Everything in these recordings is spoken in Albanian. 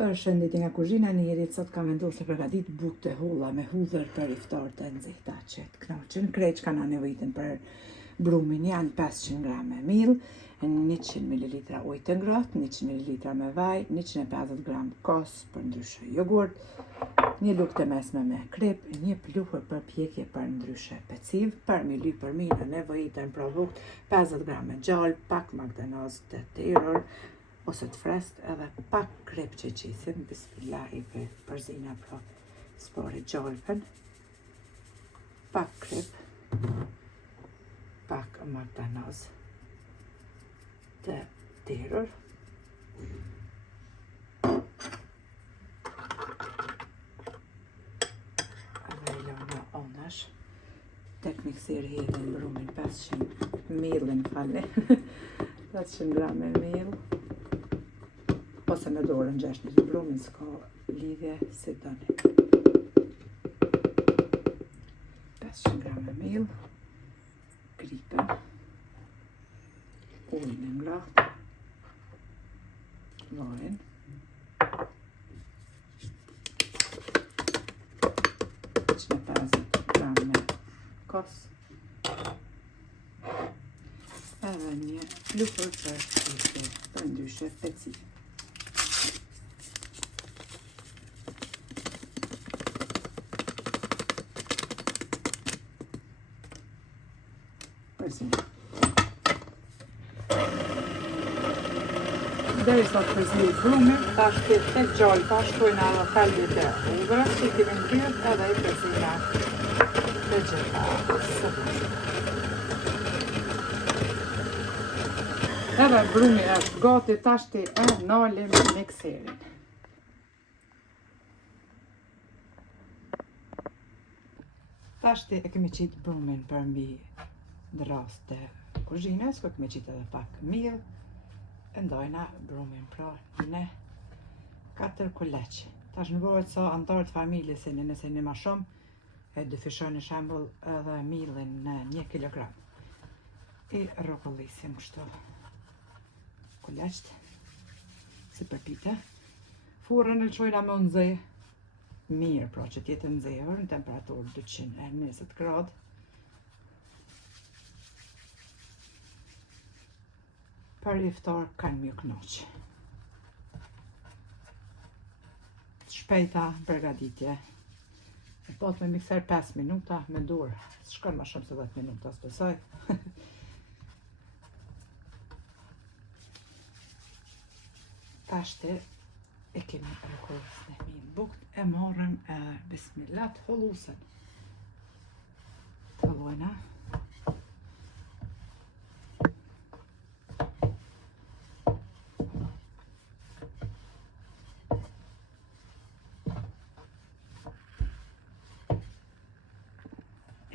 Përshëndetje nga kuzhina e Njerit, sot kam vendosur të përgatit bukë të holla me hudhër për iftar të nxehta që të kënaqen. Krejt kanë nevojitën për brumin janë 500 g miell, 100 ml ujë të ngrohtë, 100 ml me vaj, 150 g kos për ndryshe jogurt, një lugë të mesme me krip, një pluhur për pjekje për ndryshe peciv, për mi ly për mina nevojitën për bukë, 50 g gjallë, pak magdanoz të tërër, ose të frest edhe pak krep që qisin, bismillah i përzina pra spore gjolpen, pak krep, pak magdanoz të tërër, edhe i lona onash, tek miksir hedhin brumin 500 millin falle, 500 g miell, ose me dorën gjesht një brumin s'ka lidhje si doni. 500 g miell, kripen, ujin e ngrohtë, vajin, që me 50 g me kos, edhe një pluhur për ndryshe peciv. Deri sa të përzirë brumin, tash të gjallë, tash shtojnë edhe thelbjet e hudhrës që i kemi ndyrë edhe i përzina të gjitha së. Edhe brumi është gati, tash të nalim mikserin. Tash të kemi qitë brumin për mbi dras të kuzhinës, ku kemi qitë edhe pak miell, e ndajna brumin pra në 4 kuleq. Tash nëvohet sa antarët familjes e nëse një ma shumë, e dyfishon në shembull edhe miellin në 1 kg. I rrokollisim kështu kuleqt, si përpite. Furrën e çojna me nxeh mirë, pra që t'jetë nxehur në temperaturë 220 gradë. Për iftar kanë mjë knoqë. Shpejta përgatitje. E pot me mikser 5 minuta me dorë. Shkon ma shumë se 10 minuta, s'besoj. Tashti e kemi rëkollis në minë bukt, e marrëm bismillah të hollusen. Të hollojna.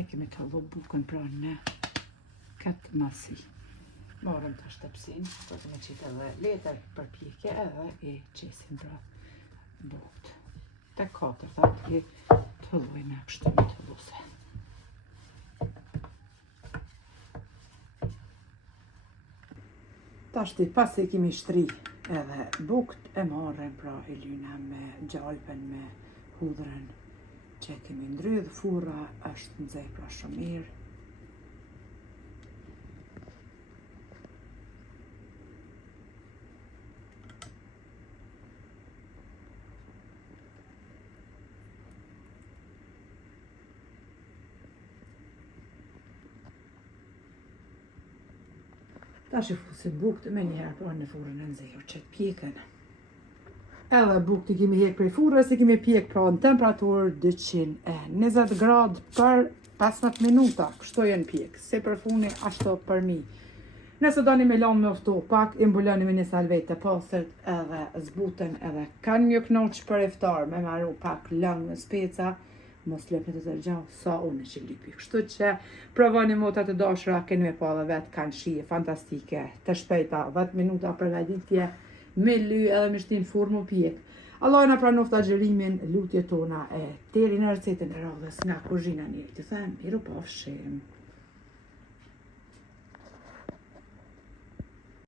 Kemi të hallu bukën pra në këtë masi. Marrëm të shtëpsin, të kemi qitë edhe letër për pjekje edhe i qesim pra bukt. Të 4 thatë i të hallujnë kështu me të halluse. Tashti pasi kemi shtri edhe bukt, e marrëm pra i lyna me gjalpen me hudhrën që kemi ndrydhë, furra është nxehtë pra shumë mirë. Tash i fusim bukt me njëherë pra në furrën e nxehur që të pjekën. Edhe bukët i kemi hek prej furrës, i kemi pjek pra në temperaturë 220 gradë për 15 minuta, kështu jenë pjek, si për funi, ashtu për mi. Nëse doni me lamë me ofto pak, i mbuloni me një salvetë të pastërt edhe zbuten edhe kanë mjë knoqë për iftar, me marru pak lamë në speca, mos lëpni të tërgjau, sa unë që lipi. Kështu që provoni motat të dashura, keni me pa dhe vetë kanë shije fantastike, të shpejta, 10 minuta përgatitje, me ly edhe me shtin furmë pjek. Allah na pranoft agjërimin, lutjet tona e deri në recetën e radhës nga kuzhina e Njerit. Ju them, miru pafshim.